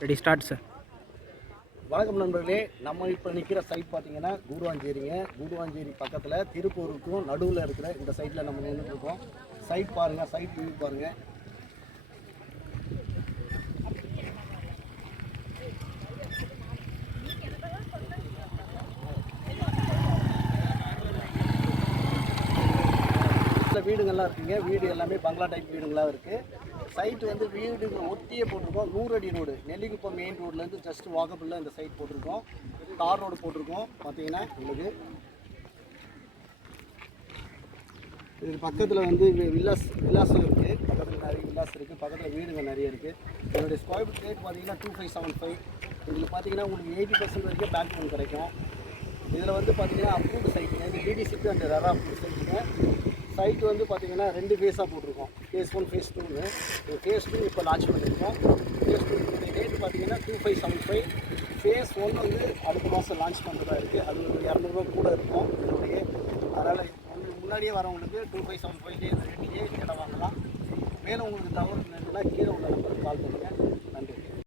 Ready start sir. வணக்கம் நண்பர்களே, நம்ம இப்போ நிற்கிற சைட் பார்த்தீங்கன்னா கூடுவாஞ்சேரி பக்கத்தில் திருப்பூருக்கும் நடுவில் இருக்கிற இந்த சைட்டில் நம்ம நின்றுட்டுருக்கோம். சைட் பாருங்கள், சைட் வியூ பாருங்கள். வீடுங்கள்லாம் இருக்குங்க. வீடு எல்லாமே பங்களா டைப் வீடுங்களாக இருக்குது. சைட் வந்து வீடு ஒட்டியே போட்டிருக்கோம். 100 அடி ரோடு, நெல்லிக்குப்பம் மெயின் ரோட்லேருந்து ஜஸ்ட் வாக்கபிளில் இந்த சைட் போட்டிருக்கோம். தார் ரோடு போட்டிருக்கோம். பார்த்தீங்கன்னா உங்களுக்கு இது பக்கத்தில் வந்து வில்லாஸும் இருக்குது. பக்கத்தில் நிறைய வில்லாஸ் இருக்குது. பக்கத்தில் வீடுங்க நிறைய இருக்குது. என்னுடைய ஸ்கொயர் ஃபீட் ரேட் பார்த்தீங்கன்னா 2575. இதில் பார்த்தீங்கன்னா உங்களுக்கு 80% வரைக்கும் பேங்க் லோன் கிடைக்கும். இதில் வந்து பார்த்தீங்கன்னா அப்ரூவ்டு சைட்டுங்க. இது டிடிசிக்கு அண்ட் ரெரா அப்ரூவ்டு சைட்டுங்க. சைட் வந்து பார்த்தீங்கன்னா 2 ஃபேஸாக போட்டிருக்கோம். Face 1 face 2ன்னு. ஃபேஸ் 2 இப்போ லான்ச் பண்ணியிருக்கோம். ஃபேஸ் 2 ரேட்டு பார்த்தீங்கன்னா 2575. ஃபேஸ் 1 வந்து அடுத்த மாதம் லான்ச் பண்ணுறதா இருக்குது. அது ஒரு 200 ரூபா கூட இருக்கும் இதோடைய. அதனால் முன்னாடியே வரவங்களுக்கு 2575 இந்த ரேட்லேயே இடம் வாங்கலாம். மேலும் உங்களுக்கு தகவல் வேணும்னா கீழே உள்ள நம்பருக்கு கால் பண்ணுங்கள்.